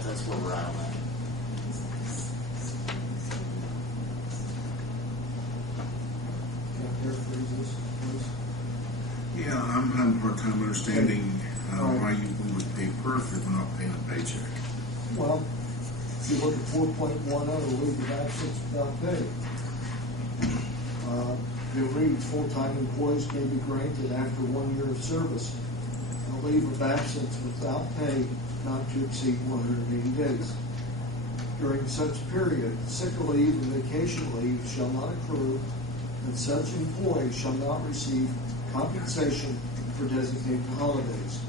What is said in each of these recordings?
that's where we're at on that. Can I paraphrase this, please? Yeah, I'm having a hard time understanding why we would pay perf if we're not paying a paycheck. Well, if you look at 4.10, leave of absence without pay. It reads, full-time employees may be granted after 1 year of service a leave of absence without pay not to exceed 180 days. During such period, sick leave and vacation leave shall not accrue, and such employee shall not receive compensation for designated holidays.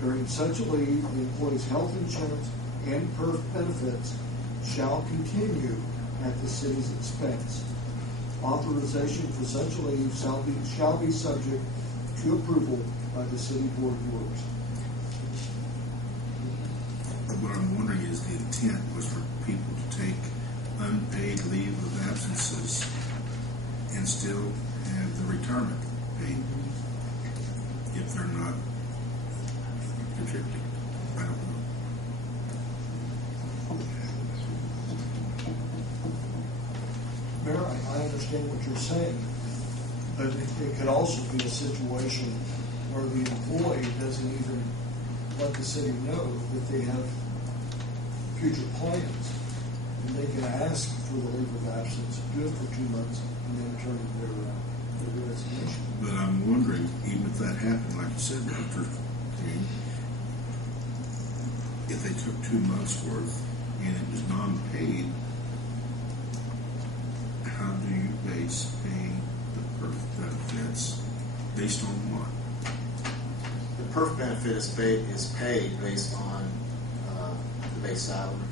During such a leave, the employee's health insurance and PERF benefits shall continue at the city's expense. Authorization for such leave shall be subject to approval by the City Board of Works. What I'm wondering is the intent was for people to take unpaid leave of absences and still have the retirement paid if they're not contributing. I don't know. Mayor, I understand what you're saying, but it could also be a situation where the employee doesn't even let the city know that they have future plans, and they can ask for the leave of absence, do it for 2 months, and then turn in their resignation. But I'm wondering, even if that happened, like you said, Dr. King, if they took 2 months worth and it was non-paid, how do you base paying the PERF benefits based on what? The PERF benefit is paid based on the base salary.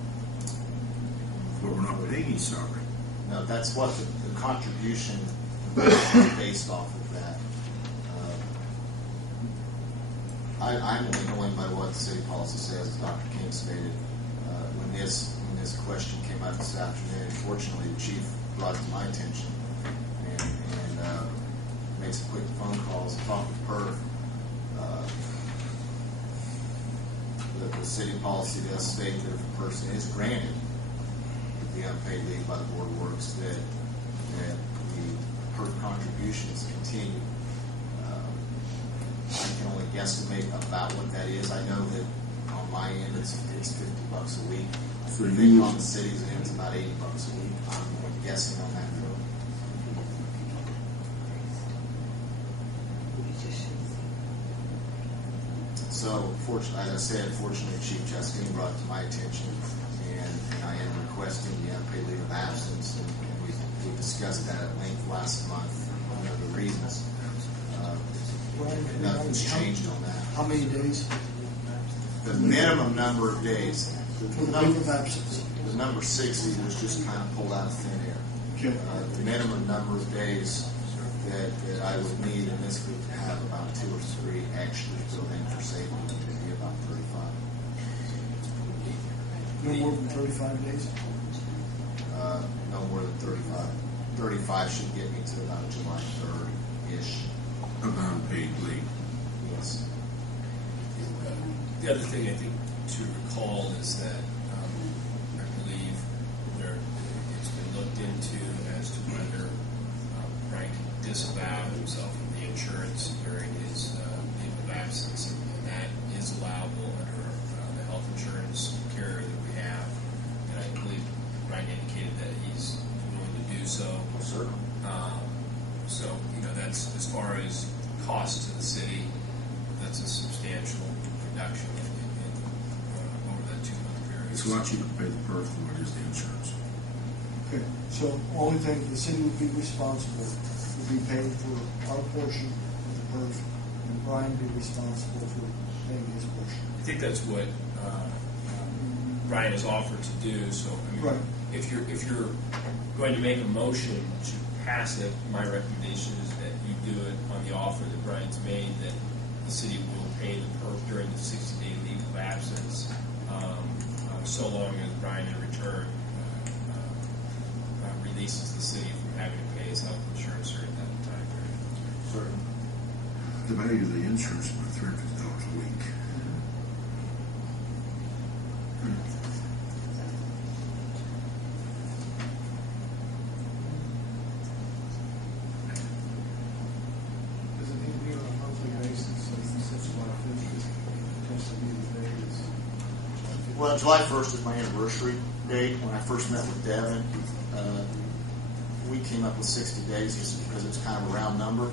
But we're not paying any salary. No, that's what the contribution is based off of that. I'm only going by what the city policy says, as Dr. King stated. When this question came out this afternoon, fortunately the chief brought it to my attention and made some quick phone calls, talked with PERF. The city policy does state that if a person is granted the unpaid leave by the Board of Works, that the PERF contributions continue. I can only guesstimate about what that is. I know that on my end it's $50 a week. So I think on the city's end it's about $80 a week. I'm guessing on that though. So, as I said, fortunately, Chief Justine brought it to my attention, and I am requesting the unpaid leave of absence, and we discussed that at length last month, one of the reasons. Nothing's changed on that. How many days? The minimum number of days. For the leave of absence. The number 60 was just kind of pulled out of thin air. Okay. The minimum number of days that I would need in this group to have about 2 or 3 actually filled in for safety would be about 35. No more than 35 days? No more than 35. 35 should get me to about July 3rd-ish. Of unpaid leave. Yes. The other thing I think to recall is that I believe it's been looked into as to whether Brian can disavow himself from the insurance during his leave of absence, and that is allowable under the health insurance carrier that we have. And I believe Brian indicated that he's willing to do so. Certainly. So, that's as far as cost to the city, that's a substantial reduction over that 2-month period. It's a lot cheaper to pay the PERF than what is the insurance. Okay, so only thing the city would be responsible would be paying for our portion of the PERF, and Brian be responsible for paying his portion. I think that's what Brian has offered to do. So, Right. if you're going to make a motion to pass it, my recommendation is that you do it on the offer that Brian's made, that the city will pay the PERF during the 60-day leave of absence, so long as Brian in return releases the city from having to pay his health insurance during that time period. Certainly. The value of the insurance is about $350 a week. Well, July 1st is my anniversary date. When I first met with Devin, we came up with 60 days just because it's kind of a round number,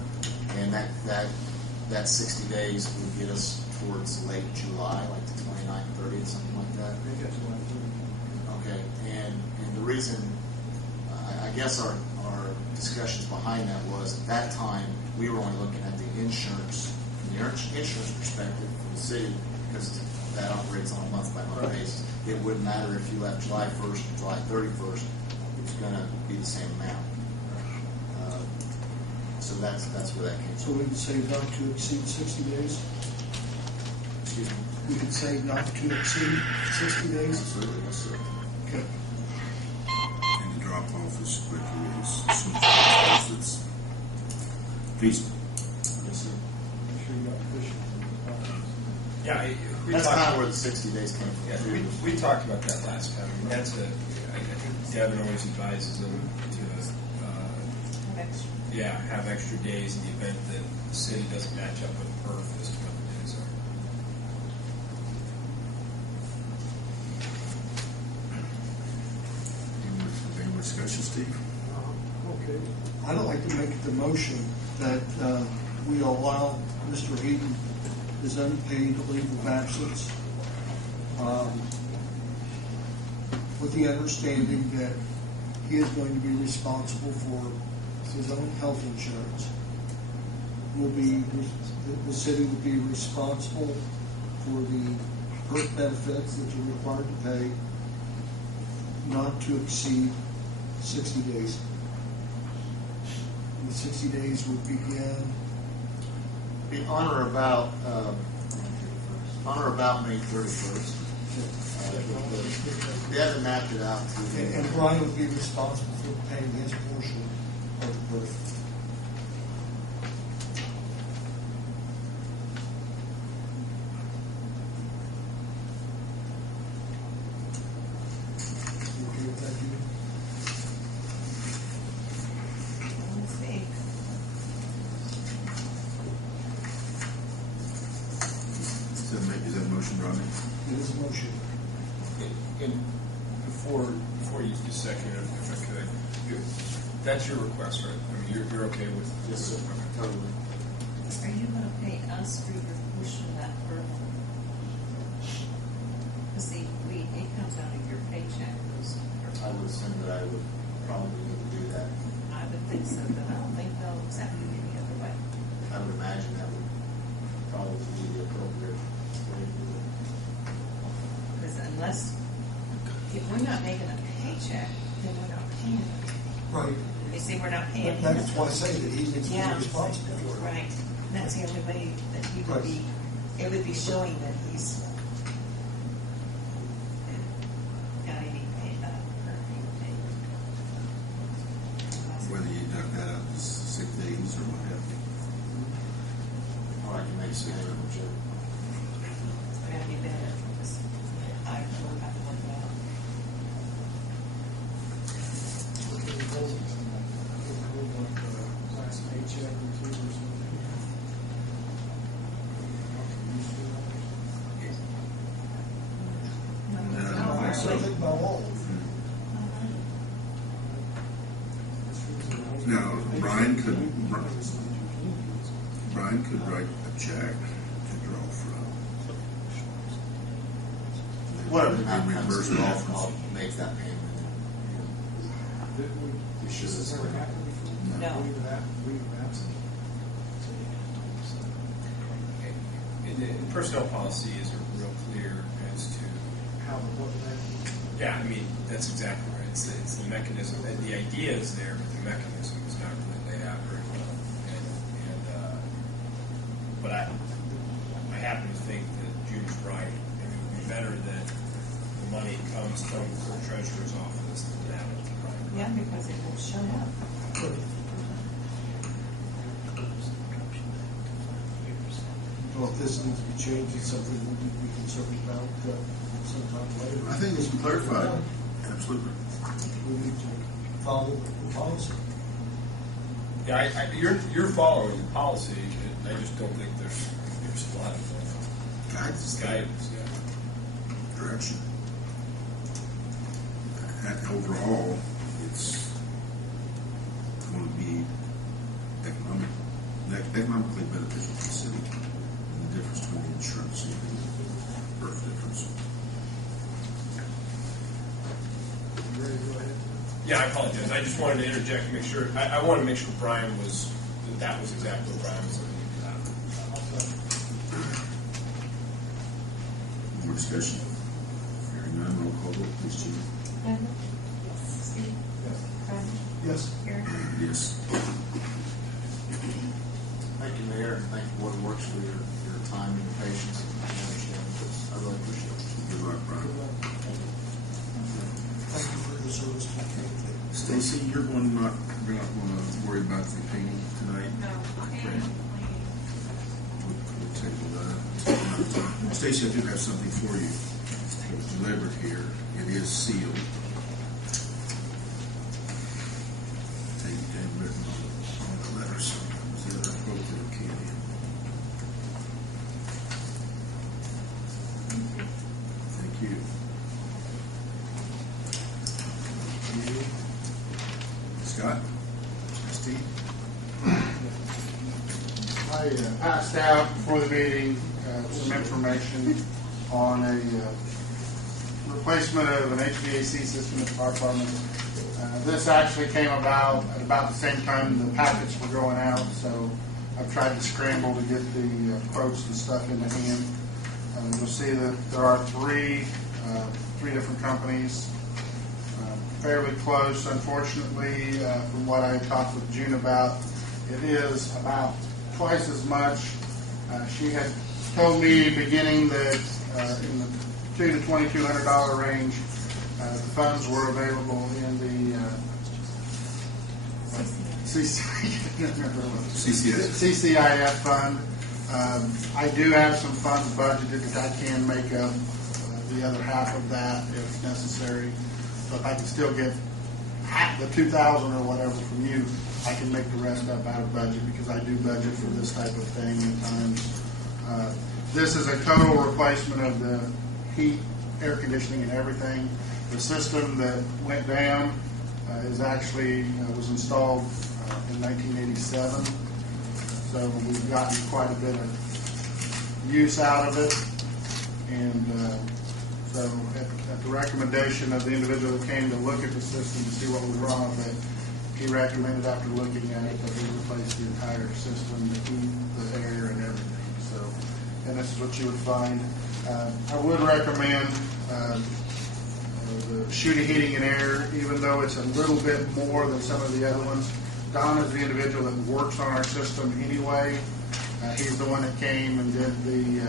and that 60 days would get us towards late July, like the 29th, 30th, something like that. Okay, and the reason, I guess our discussions behind that was at that time we were only looking at the insurance, from the insurance perspective from the city, because that operates on a month-by-month basis. It wouldn't matter if you left July 1st or July 31st; it's going to be the same amount. So that's where that came from. So we could say not to exceed 60 days? Excuse me. We could say not to exceed 60 days? Absolutely, yes, sir. Okay. And the drop off is quickly as soon as it's feasible. Yes, sir. Make sure you got fishing. Yeah, we That's talked- kind of where the 60 days came from. Yeah, we talked about that last time. I mean, I think Devin always advises them to, have extra days in the event that the city doesn't match up with PERF as to what the days are. Any more discussion, Steve? Okay. I'd like to make the motion that we allow Mr. Heaton his unpaid leave of absence with the understanding that he is going to be responsible for his own health insurance. The city will be responsible for the birth benefits that you're required to pay, not to exceed 60 days. The 60 days would begin Be on or about May 31st. They haven't mapped it out to and Brian would be responsible for paying his portion of the birth. You okay with that, Judy? Is that a motion, Rodney? It is a motion. And before you just second it, if I could, that's your request, right? I mean, you're okay with Yes, sir. Okay. Totally. Are you going to pay us for your portion of that birth? Because see, it comes out of your paycheck. I would assume that I would probably need to do that. I would think so, but I don't think they'll accept it any other way. I would imagine that would probably be the appropriate way to do it. Because if we're not making a paycheck, then we're not paying them. Right. You see, we're not paying him. That's why I say that he needs to be Yeah. responsible for it. Right. And that's the only way that he Right. would be, it would be showing that he's got any pay, current pay. Whether you knock that out as sick days or what have you. Or I can make some other whichever. It's going to be better because I don't know about the work out. Last paycheck or two or something. I think so. By all. Now, Brian could write a check to draw from. Whatever the amount And comes reimburse to, it I'll off. I'll make that payment. Be sure this is No. And personnel policy is real clear as to yeah, I mean, that's exactly right. It's the mechanism. And the idea is there, but the mechanism is not really laid out very well. But I happen to think that June's right. It would be better that the money comes from the treasurer's office than that. Right? Yeah, because it will show up. Well, if this needs to be changed, it's something we need to be concerned about sometime later. I think it's clarified. Absolutely. We need to follow the policy. Yeah, you're following the policy. I just don't think there's a lot of Guidance. guidance. Yeah. Direction. overall, it's going to be economically beneficial to the city. And the difference between the insurance and the birth difference. Ready to go ahead? Yeah, I apologize. I just wanted to interject and make sure, I wanted to make sure Brian was, that was exactly what Brian was looking at. More discussion? Hearing none, roll call vote, please, Chief. Heather? Steve? Yes. Brian? Yes. Aaron? Yes. Thank you, Mayor, and thank you, Board of Works, for your time and your patience. I understand this. I really appreciate it. Good luck, Good Brian. luck. Thank you for your service to the community. Stacy, you're going not going to worry about the painting tonight. No. Okay. We'll table that. Stacy, I do have something for you. It was delivered here. It is sealed. And written on the letters. Is the other quote that came in. Thank you. Scott? Steve? I passed out before the meeting some information on a replacement of an HVAC system at the fire department. This actually came about at about the same time the packets were going out, so I've tried to scramble to get the quotes and stuff into hand. You'll see that there are three different companies, fairly close. Unfortunately, from what I talked with June about, it is about twice as much. She had told me beginning that in the $200 to $2,200 range, the funds were available in the CCIF fund. I do have some funds budgeted that I can make up the other half of that if necessary. So if I can still get half the $2,000 or whatever from you, I can make the rest up out of budget, because I do budget for this type of thing at times. This is a total replacement of the heat, air conditioning, and everything. The system that went down is actually was installed in 1987, so we've gotten quite a bit of use out of it. And so at the recommendation of the individual that came to look at the system to see what was wrong with it, he recommended after looking at it that we replace the entire system, the heat, the air, and everything. So, and this is what you would find. I would recommend the shooting, heating, and air, even though it's a little bit more than some of the other ones. Don is the individual that works on our system anyway. He's the one that came and did the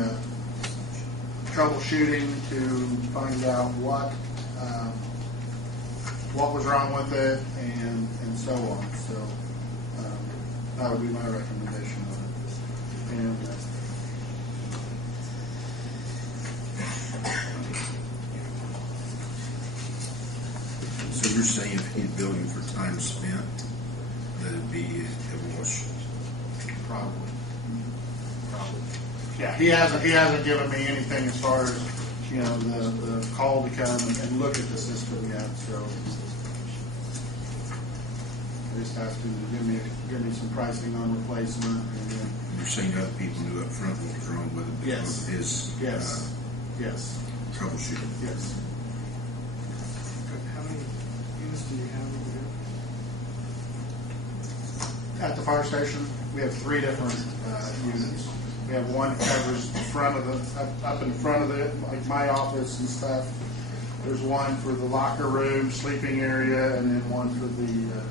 troubleshooting to find out what was wrong with it and so on. So that would be my recommendation on it. And So you're saying if he's billing for time spent, that it'd be a wash? probably. Yeah, he hasn't given me anything as far as, the call to come and look at the system yet, so. He just has to give me some pricing on replacement, and then. You're saying other people knew up front what was wrong with it because of his Yes. troubleshooting? Yes. How many units do you have over At the fire station, we have 3 different units. We have one that covers the front of the, up in front of it, like my office and stuff. There's one for the locker room, sleeping area, and then one for the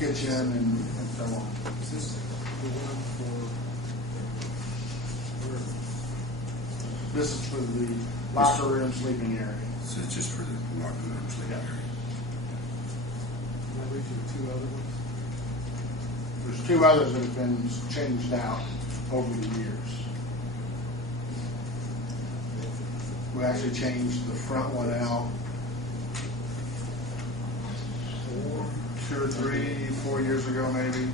kitchen and so on. Is this the one for, This is for the locker room, sleeping area. So it's just for the locker room sleeping Yeah. area? can I read you the 2 other ones? There's 2 others that have been changed out over the years. We actually changed the front one out 2 or 3, 4 years ago maybe.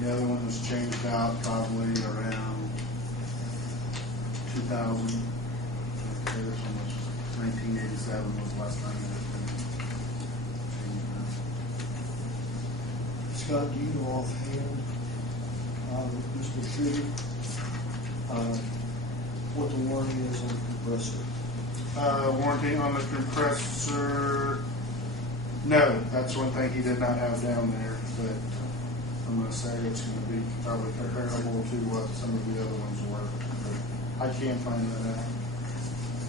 The other one was changed out probably around 2000. Okay, this one was 1987 was the last time it had been changed. Scott, do you know offhand, Mr. Shooter, what the warranty is on the compressor? Warranty on the compressor, no, that's one thing he did not have down there, but I'm gonna say it's gonna be probably comparable to what some of the other ones were. But I can find that out.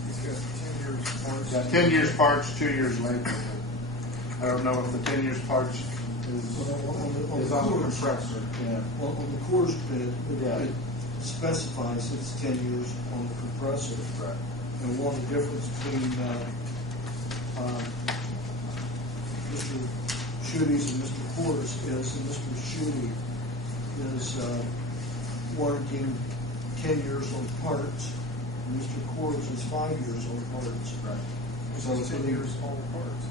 He's got 10 years parts. Yeah, 10 years parts, 2 years labor. I don't know if the 10 years parts is on the compressor. Yeah. Well, on the course bid, Yeah. it specifies it's 10 years on the compressor. Right. And one of the difference between Mr. Schuette's and Mr. Coors is that Mr. Schuette is warranting 10 years on parts, and Mr. Coors is 5 years on parts. Right. So 10 years on parts.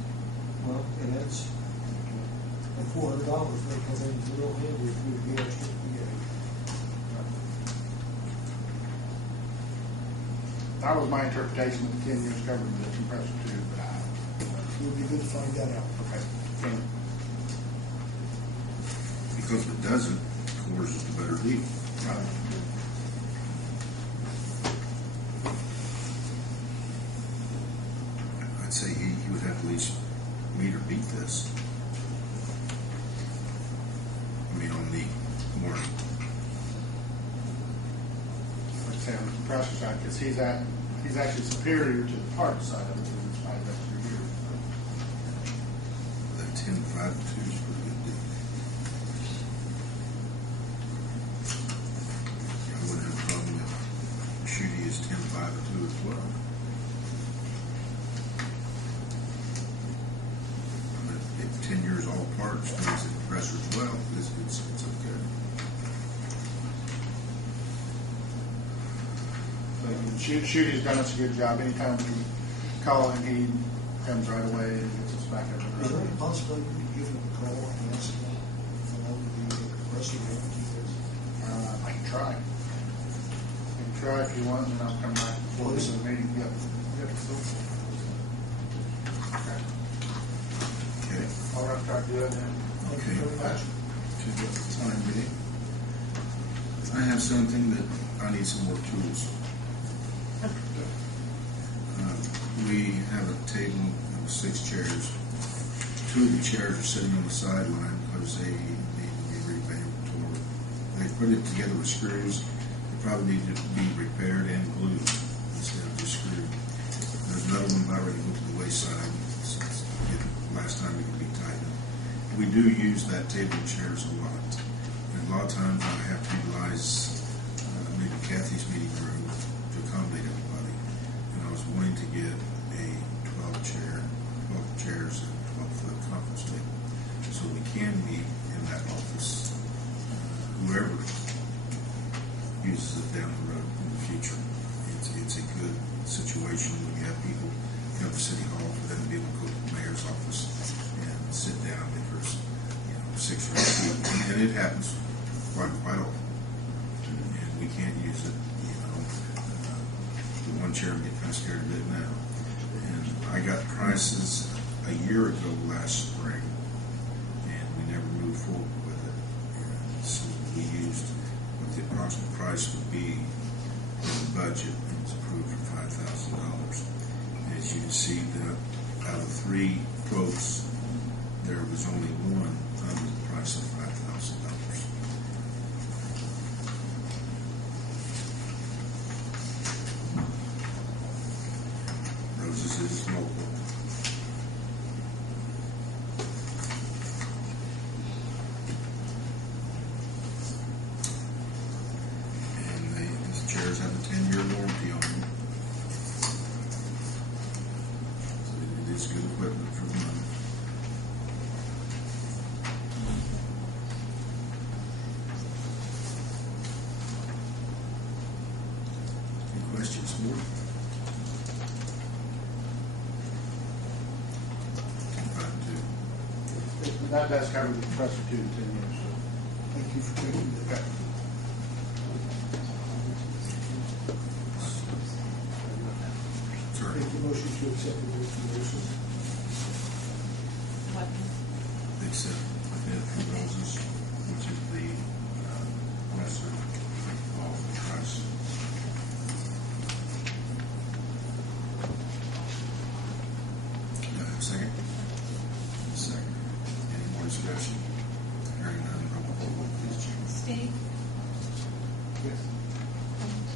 Well, and that's at $400 may come in real handy if we get extra PA. That was my interpretation of the 10 years covering the compressor too, but It would be good to find that out. okay. Because if it doesn't, Coors is the better deal. Right. I'd say he would have to at least meet or beat this. I mean, on the warranty. Like I say, on the compressor side, because he's actually superior to the parts side of it, in 5 extra years. That 10.52 is pretty good deal. I wouldn't have a problem if Shooty is 10.52 as well. But if 10 years all parts means the compressor as well, it's okay. Shooty's done us a good job. Anytime we call him, he comes right away and gets us back up and Is there running. any possibility you could give him a call and ask him how long the compressor warranty is? I can try. I can try if you want, and I'll come back before this meeting. Yep. Yep. Okay. Okay. I'll have to try to do it then. Thank you very much. To the time being, I have something that I need some more tools. We have a table of 6 chairs. 2 of the chairs are sitting on the sideline because they need to be revamped, or they put it together with screws. They probably need to be repaired and glued instead of just screwed. There's another one about ready to go to the wayside. Last time it could be tightened. We do use that table and chairs a lot. And a lot of times I have to utilize maybe Kathy's meeting room to accommodate everybody. And I was wanting to get a 12 chairs and 12-foot conference table. So we can meet in that office. Whoever uses it down the road in the future. It's a good situation when you have people come to City Hall for them to be able to go to the mayor's office and sit down if there's 6 or 8 people. And it happens quite often. And we can't use it, the one chair we get kind of scared of it now. And I got prices a year ago last spring, and we never moved forward with it. And so we used what the approximate price would be in the budget, and it was approved for $5,000. And as you can see, out of 3 quotes, there was only one under the price of $5,000. Roses is local. And these chairs have a 10-year warranty on them. So it is good equipment for the money. Any questions, board? That does cover the compressor too, 10 years. Thank you for taking that. Okay. Sorry. Thank you. motion to accept the recommendation. What? Except the bid from Roses, which is the lesser of the price. Do I have a second? Second. Any more discussion? Hearing none, roll call vote, please, Jim. Steve? Yes.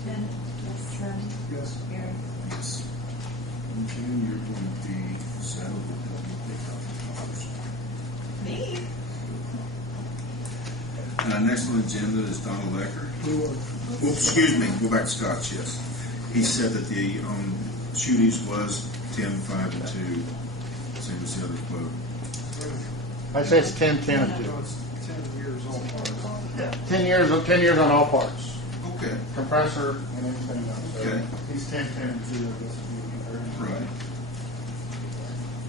Ben? Yes. Ronnie? Yes. Aaron? Yes. And Jan, you're going to be saddled with $8,000. Me? And our next on the agenda is Donald Lecker. We will. Well, excuse me, go back to Scott's, yes. He said that the shooties was 10, 5, and 2, same as the other quote. I say it's 10, 10, and 2. No, it's 10 years all parts. 10 years on all parts. Okay. Compressor and everything else. Okay. He's 10, 10, and 2, I guess. Right.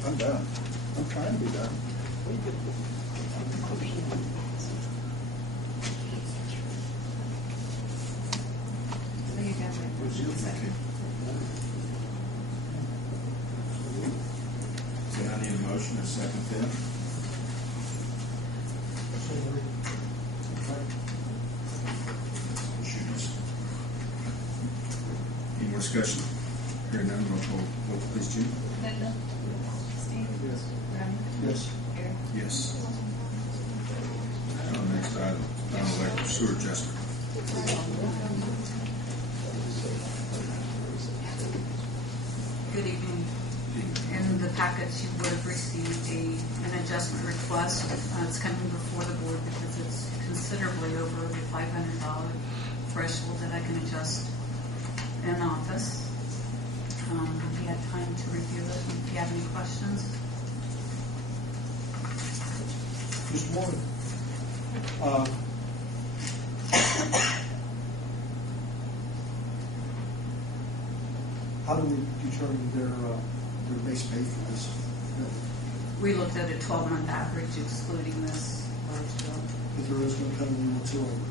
I'm done. I'm trying to be done. So you got it. Second. So I need a motion, a second then. Shooties. Any more discussion? Hearing none, roll call vote, please, Jim. Linda? Steve? Yes. Ronnie? Yes. Aaron? Yes. Next item, Donald Lecker, sewer adjustment. Good evening. In the package, you would have received an adjustment request. It's coming before the board because it's considerably over the $500 threshold that I can adjust in office. Have you had time to review it? If you have any questions? Just one. How do we determine their base pay for this? We looked at a 12-month average excluding this large bill. If there is no penalty whatsoever.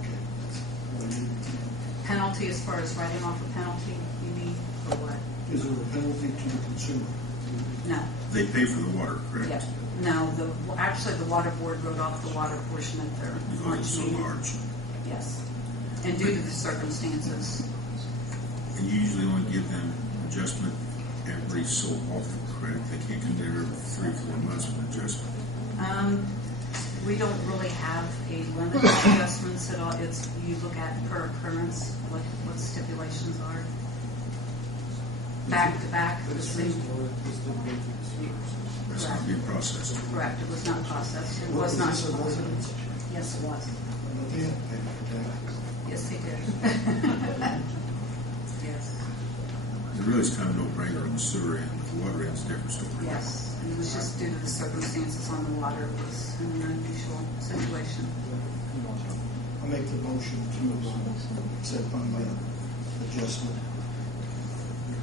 Okay. That's what I need to know. Penalty, as far as writing off a penalty, you mean, for what? Is there a penalty to the consumer? No. They pay for the water, correct? Yeah. No, actually, the water board wrote off the water portion of their Because it's so meeting. large. Yes. And due to the circumstances, And you usually only give them adjustment every so often, correct? They can't come there every 3 or 4 months for an adjustment. we don't really have a limit of adjustments at all. It's, you look at per occurrence, what stipulations are. Back to back, the same. That's not being processed. Correct, it was not processed. It was not. Yes, it was. Yes, they did. Yes. It really is kind of no-brainer on the sewer end. The water end's a different story. Yes, and it was just due to the circumstances on the water. It was an unusual situation. I make the motion to accept on my adjustment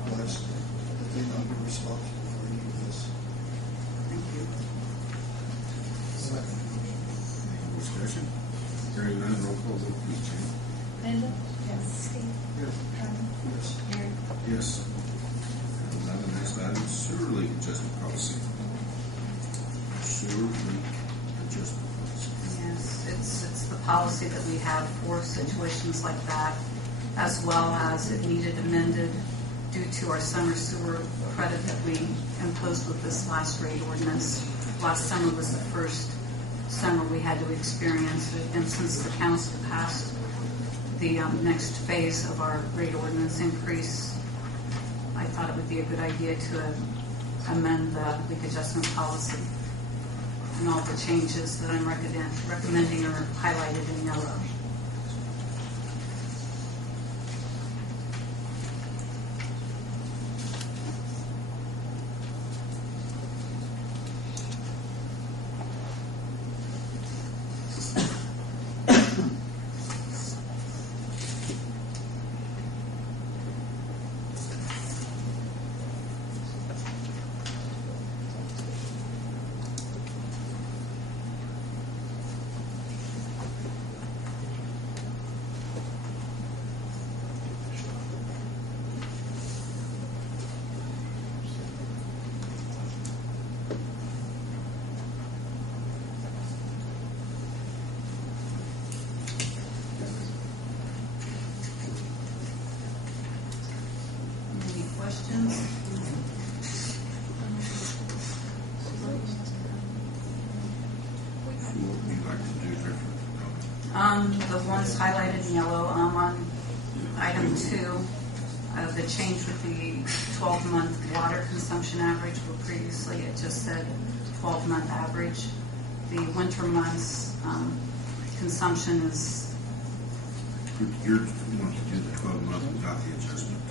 request that they not be responsible for any of this. Thank you. Any more discussion? Hearing none, roll call vote, please, Jane. Linda? Yes. Steve? Yes. Ronnie? Yes. Aaron? Yes. And now the next item is sewer leak adjustment policy. Sewer leak adjustment policy. Yes, it's the policy that we have for situations like that, as well as it needed amended due to our summer sewer credit that we imposed with this last rate ordinance. Last summer was the first summer we had to experience it, and since the council passed the next phase of our rate ordinance increase, I thought it would be a good idea to amend the leak adjustment policy. And all the changes that I'm recommending are highlighted in yellow. questions? What would you like to do different? The ones highlighted in yellow, on item 2, the change with the 12-month water consumption average, where previously it just said 12-month average. The winter months consumption is, You're wanting to do the 12-month without the adjustment?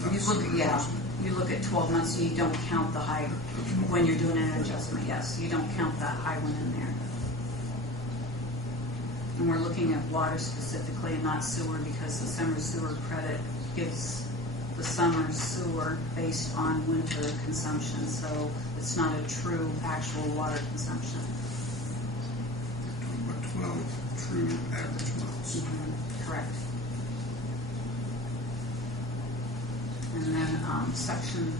Not you the look, summer yeah, adjustment. you look at 12 months and you don't count the high when you're doing an adjustment, yes. You don't count that high one in there. And we're looking at water specifically and not sewer, because the summer sewer credit gives the summer sewer based on winter consumption, so it's not a true actual water consumption. Talking about 12 true average months. Correct. And then section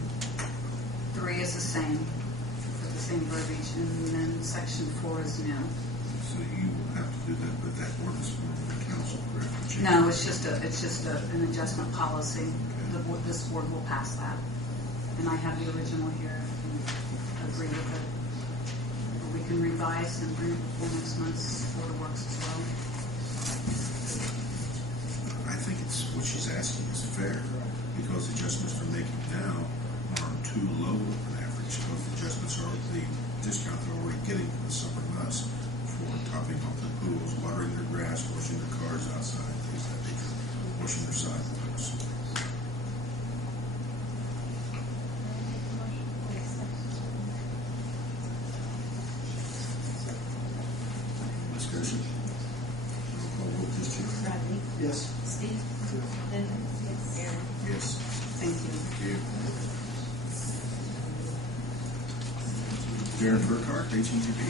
3 is the same, with the same verbiage, and then section 4 is new. So you will have to do that, but that ordinance form with the council, correct? To change No, it. it's just an adjustment policy. This board will pass that. And I have the original here, if you agree with it. We can revise and bring it before next month's Board of Works as well. I think it's, what she's asking is fair, because the adjustments they're making now are too low of an average, because the adjustments are the discount they're already getting for the summer months for topping off the pools, watering their grass, washing their cars outside, things like that, washing their sidewalks. Discussion. Roll call vote, please, Chief. Rodney? Yes. Steve? Linda? Yes. Aaron? Yes. Thank you. Darren Burkhart, HETV.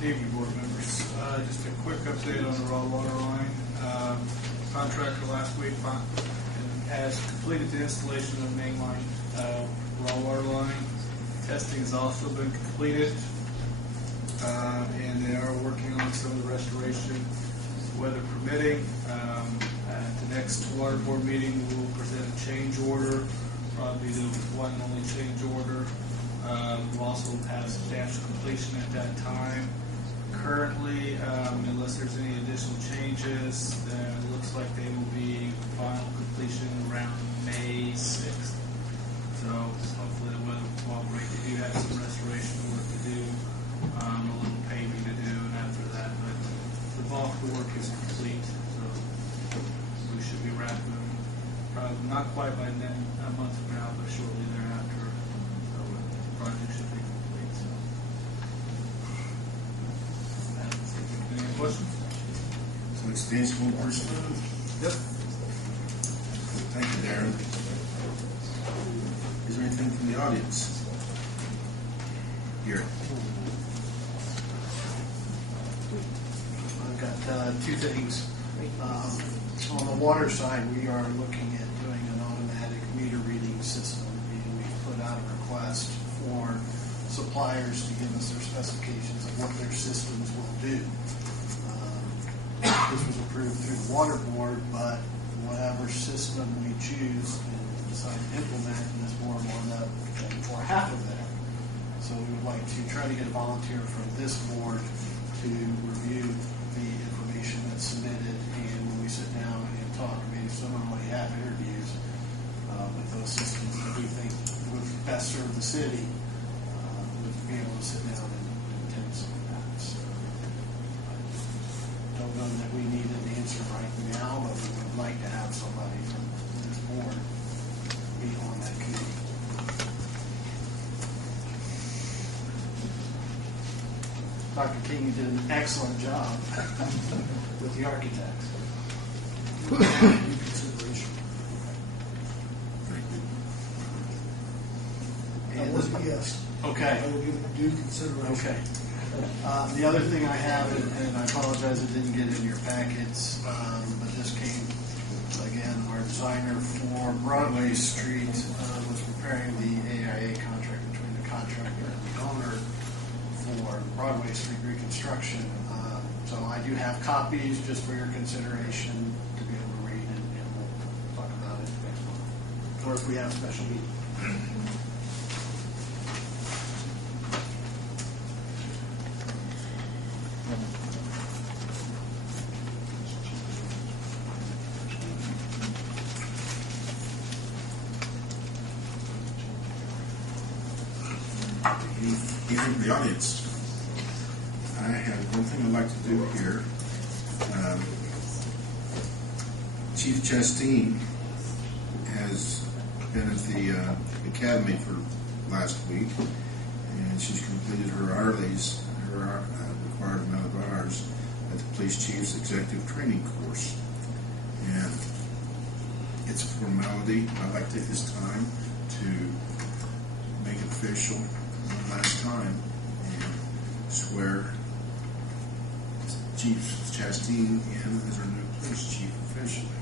Good evening, board members. Just a quick update on the raw water line. Contractor last week has completed the installation of main line raw water line. Testing has also been completed, and they are working on some of the restoration, weather permitting. At the next water board meeting, we will present a change order, probably the one and only change order. We'll also have substantial completion at that time. Currently, unless there's any additional changes, it looks like they will be final completion around May 6th. So hopefully the weather will cooperate. They do have some restoration work to do, a little paving to do, and after that, but the bulk of the work is complete. So we should be wrapping them, probably not quite by then, a month from now, but shortly thereafter. So the project should be complete. So. Any questions? So extension one person. Yep. Thank you, Darren. Is there anything from the audience? Here. I've got two things. On the water side, we are looking at doing an automatic meter reading system. We put out a request for suppliers to give us their specifications of what their systems will do. This was approved through the water board, but whatever system we choose and decide to implement, this board will end up paying for half of that. So we would like to try to get a volunteer from this board to review the information that's submitted, and when we sit down and talk, maybe someone already have interviews with those systems that we think would best serve the city, would be able to sit down and take some of that. So I don't know that we need an answer right now, but we would like to have somebody from this board be on that committee. Dr. King, you did an excellent job with the architects. Consideration. Thank you. That was a yes. Okay. I will give it due consideration. Okay. The other thing I have, and I apologize it didn't get in your packets, but this came, again, our designer for Broadway Street was preparing the AIA contract between the contractor and the owner for Broadway Street reconstruction. So I do have copies just for your consideration to be able to read, and we'll talk about it next month, or if we have a special meeting. Anything from the audience? I have one thing I'd like to do here. Chief Chasteen has been at the academy for last week, and she's completed her hourlies, her required amount of hours at the police chief's executive training course. And it's a formality. I'd like to take this time to make it official one last time and swear Chief Chasteen in as our new police chief officially.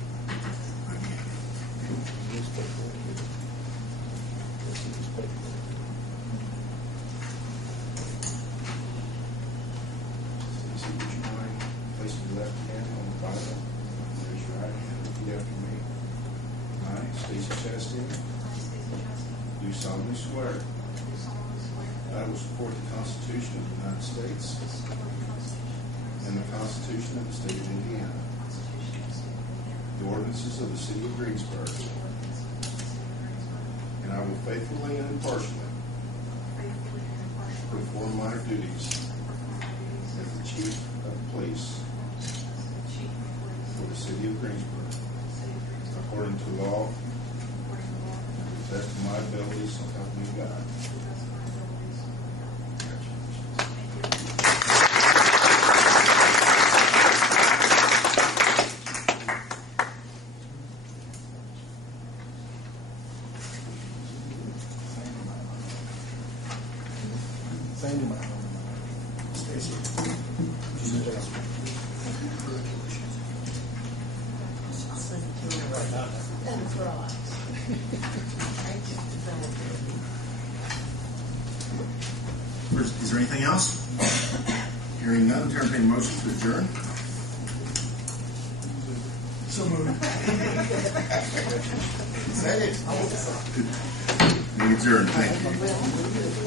Stacey, would you mind placing your left hand on the Bible? Raise your right hand and repeat after me. I, Stacey Chastain, do solemnly swear that I will support the Constitution of the United States and the Constitution of the State of Indiana, the ordinances of the City of Greensburg, and I will faithfully and impartially perform my duties as the Chief of Police for the City of Greensburg, according to law and to the best of my abilities, so help me God. Sandy, my Stacy. Is there anything else? Hearing none, entertain a motion to adjourn. So moved. Second. Meeting adjourned. Thank you.